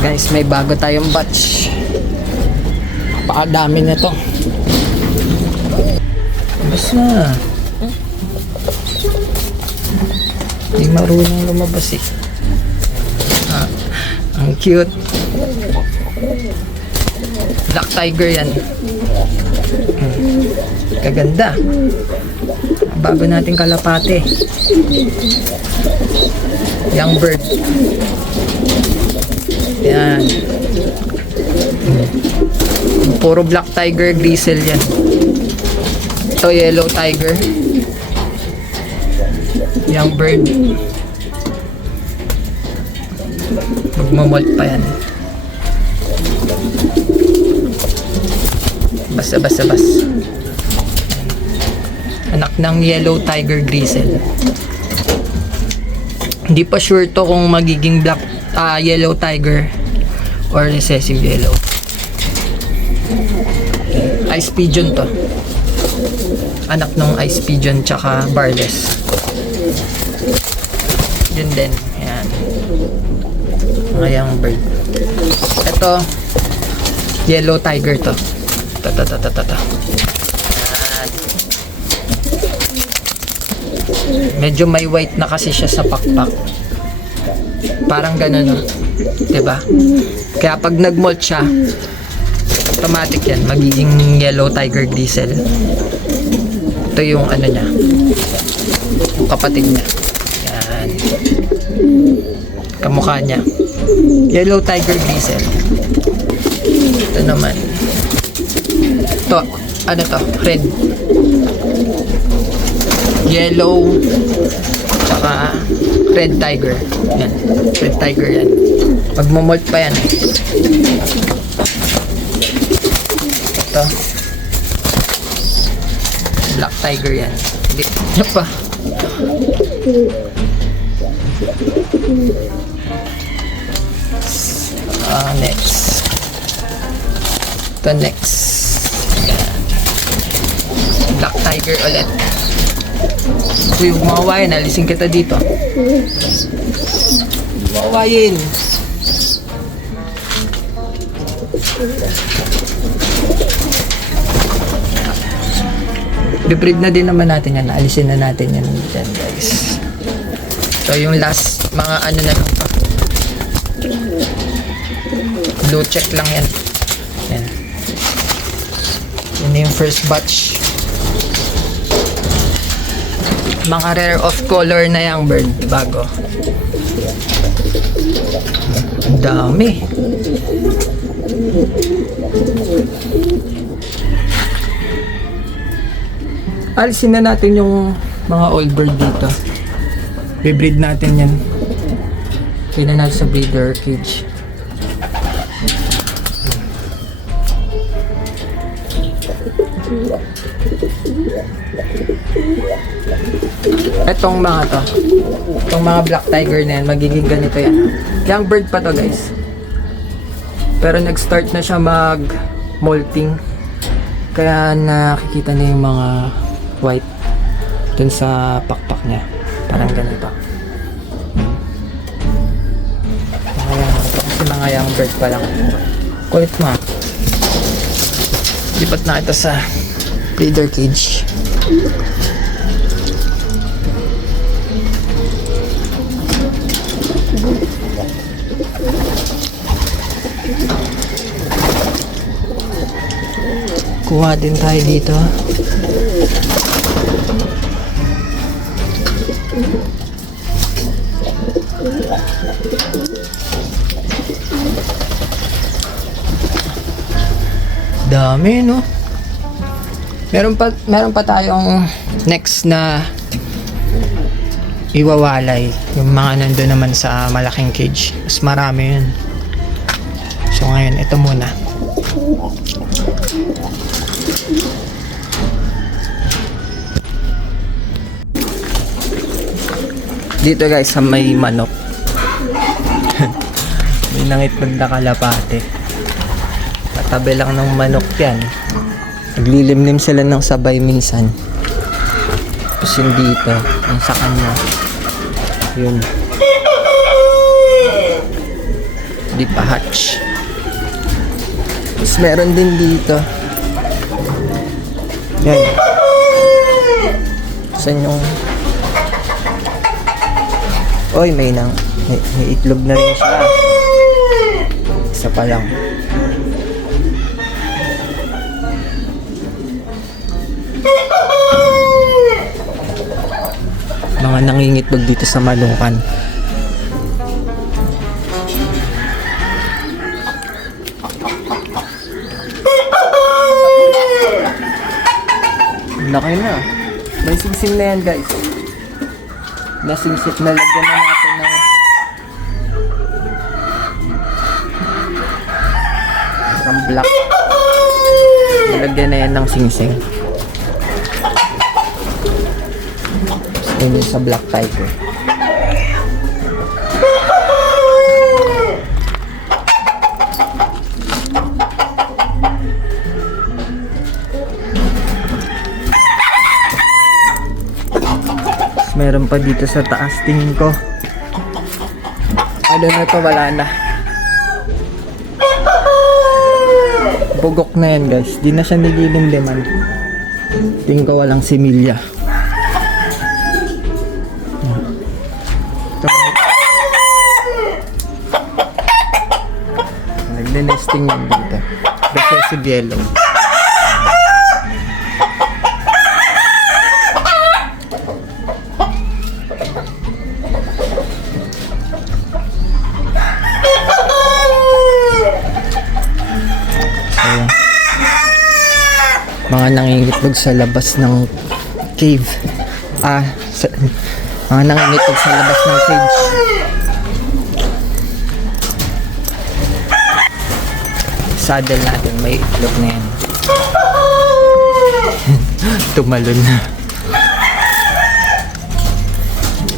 Guys, may bago tayong batch. Napakadami na to. Basta hindi marunong lumabas eh. Ang cute. Black tiger yan. Kaganda. Bago nating kalapate. Young bird. Yan. Puro black tiger grizzle yan. Ito yellow tiger. Young bird. Magmamolt pa yan. Basta. Anak ng yellow tiger grizzle. Hindi pa sure to kung magiging black yellow tiger or recessive yellow. Ice pigeon to. Anak ng ice pigeon tsaka barless. Yun din. Ayan. Mga young bird. Ito yellow tiger to. Ayan. Medyo may white na kasi siya sa pakpak. Parang ganun, no? Diba? Kaya pag nag-molt siya, automatic yan. Magiging yellow tiger grizzle. Ito yung ano niya. Yung kapatid niya. Yan. Kamukha niya. Yellow tiger grizzle. Ito naman. Ito. Ano to? Red. Yellow. Tsaka red tiger. Yan. Red tiger yan. Magmamolt pa yan. Ito. Black tiger yan. Hindi. Yan pa. Next. Ito next. Yan. Black tiger ulit. Uy, huwag mawawain. Alisin kita dito. Mawawain. Bibreed na din naman natin yan. Alisin na natin yan dyan, guys. So, yung last mga ano na lang pa. Blue check lang yan. Yan. Yan yung first batch. Mga rare of color na yung bird. Bago. Ang dami. Alisin na natin yung mga old bird dito. Bibreed natin yan. Tingnan natin sa breeder cage. Etong mga to. Itong mga black tiger na yan. Magiging ganito yan. Young bird pa to, guys. Pero nag-start na siya mag-molting. Kaya nakikita na yung mga white dun sa pakpak niya. Parang ganito. Kasi mga young bird pa lang. Kulit mo. Lipat na ito sa breeder cage. Kuha din tayo dito. Dami, no? Meron pa tayong next na iwawalay. Yung mga nandun naman sa malaking cage. Mas marami yun. So ngayon, ito muna. Dito guys, sa may manok. May nangitlog na kalapate. Katabi lang ng manok yan. Naglilimlim sila ng sabay minsan. Tapos yung dito, yung sa kanya. Yun. Di pa hatch. Tapos meron din dito. Yan. Saan yung... Oy, may itlog na rin siya. Isa pa lang. Mga nangingitlog dito sa Manukan. Laki na. May sing-sing na yan, guys. Nasing-sing na, lagyan na natin ng black. Nalagyan na yan ng sing-sing. Yun yung sa black tiger. Meron pa dito sa taas, tingin ko. Ano na to, wala na. Bugok na yan, guys. Di na siya nililimliman. Tingin ko walang similya. Nagde-nesting yan dito. Recessive yellow. Mga nangingitlog sa labas ng cave. Mga nangingitlog sa labas ng cage. Saddle natin, may itlog na yan. Tumalon na.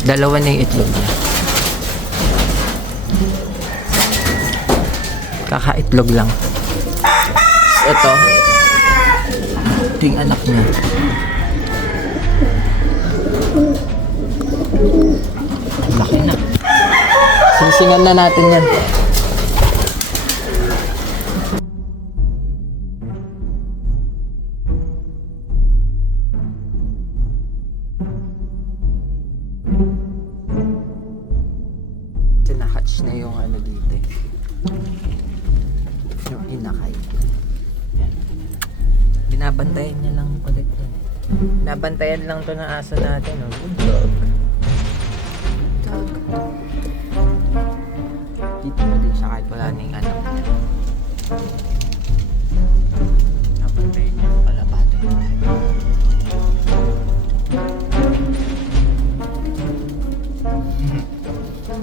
Dalawa na yung itlog niya. Kakaitlog lang. Ito yung anak niya. Laki na. Singsingan na natin yan. Sinahatch na yung ano dito. Yung inakay. Binabantayan niya lang ulit yan. Binabantayan lang to ng aso natin. Oh. Good dog. Dog. Dito pa din siya kahit wala na yung anak niya. Binabantayan niya yung kalapate.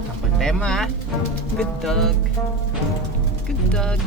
Nabantayan mo ha. Good dog. Good dog.